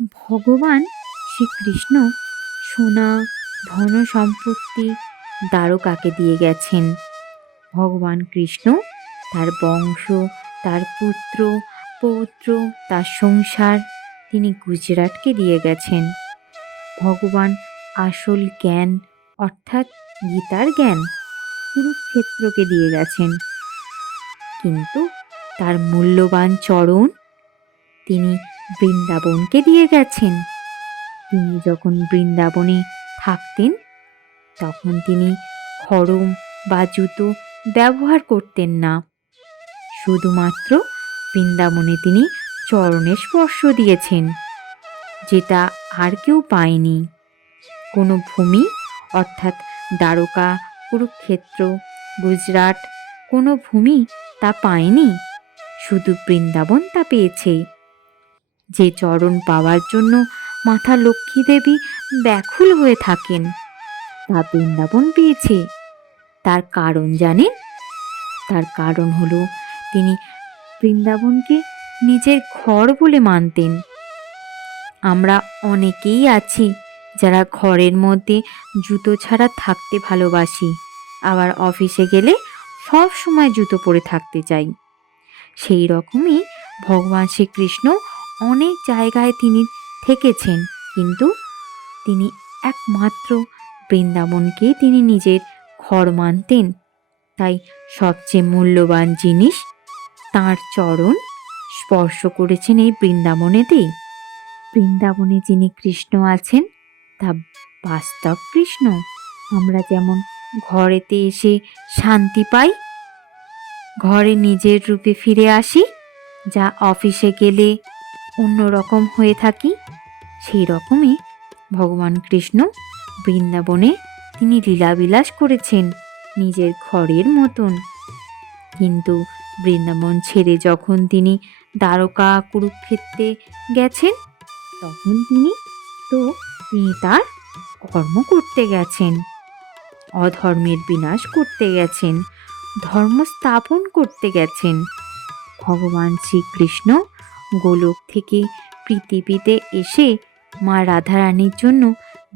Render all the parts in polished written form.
ভগবান শ্রীকৃষ্ণ সোনা, ধন সম্পত্তি দ্বারকাকে দিয়ে গেছেন। ভগবান কৃষ্ণ তার বংশ, তার পুত্র পৌত্র, তার সংসার তিনি গুজরাটকে দিয়ে গেছেন। ভগবান আসল জ্ঞান অর্থাৎ গীতার জ্ঞান কুরুক্ষেত্রকে দিয়ে গেছেন, কিন্তু তার মূল্যবান চরণ তিনি বৃন্দাবনকে দিয়ে গেছেন। তিনি যখন বৃন্দাবনে থাকতেন তখন তিনি খড়ম বা জুতো ব্যবহার করতেন না। শুধুমাত্র বৃন্দাবনে তিনি চরণে স্পর্শ দিয়েছেন, যেটা আর কেউ পায়নি। কোনো ভূমি অর্থাৎ দ্বারকা, কুরুক্ষেত্র, গুজরাট কোনো ভূমি তা পায়নি, শুধু বৃন্দাবন তা পেয়েছে। যে চরণ পাওয়ার জন্য মাতা লক্ষ্মী দেবী ব্যাকুল হয়ে থাকেন, তা বৃন্দাবন পেয়েছে। তার কারণ জানেন? তার কারণ হলো তিনি বৃন্দাবনকে নিজের ঘর বলে মানতেন। আমরা অনেকেই আছি যারা ঘরের মধ্যে জুতো ছাড়া থাকতে ভালোবাসি, আবার অফিসে গেলে সব সময় জুতো পরে থাকতে চাই। সেই রকমই ভগবান শ্রীকৃষ্ণ অনেক জায়গায় তিনি থেকেছেন, কিন্তু তিনি একমাত্র বৃন্দাবনকেই তিনি নিজের ঘর মানতেন। তাই সবচেয়ে মূল্যবান জিনিস তাঁর চরণ স্পর্শ করেছেন এই বৃন্দাবনেতেই। বৃন্দাবনে যিনি কৃষ্ণ আছেন তা বাস্তব কৃষ্ণ। আমরা যেমন ঘরেতে এসে শান্তি পাই, ঘরে নিজের রূপে ফিরে আসি, যা অফিসে গেলে অন্যরকম হয়ে থাকি, সেই রকমই ভগবান কৃষ্ণ বৃন্দাবনে তিনি লীলাবিলাস করেছেন নিজের ঘরের মতন। কিন্তু বৃন্দাবন ছেড়ে যখন তিনি দ্বারকা, কুরুক্ষেত্রে গেছেন, তখন তিনি তার কর্ম করতে গেছেন, অধর্মের বিনাশ করতে গেছেন, ধর্ম স্থাপন করতে গেছেন। ভগবান শ্রীকৃষ্ণ গোলক থেকে পৃথিবীতে এসে মা রাধারানীর জন্য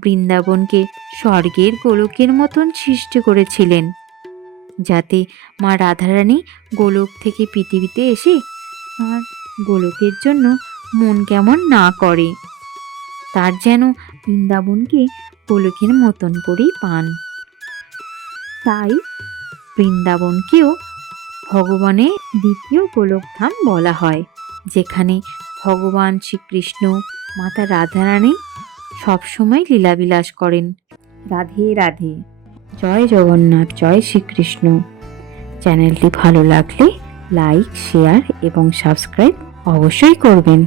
বৃন্দাবনকে স্বর্গের গোলকের মতন সৃষ্টি করেছিলেন, যাতে মা রাধারানী গোলক থেকে পৃথিবীতে এসে তার গোলকের জন্য মন কেমন না করে, তার যেন বৃন্দাবনকে গোলকের মতন করেই পান। তাই বৃন্দাবনকেও ভগবানের দ্বিতীয় গোলকধাম বলা হয়, যেখানে ভগবান শ্রীকৃষ্ণ মাতা রাধারানী সবসময় লীলাবিলাস করেন। রাধে রাধে, জয় জগন্নাথ, জয় শ্রীকৃষ্ণ। চ্যানেলটি ভালো লাগলে লাইক, শেয়ার এবং সাবস্ক্রাইব অবশ্যই করবেন।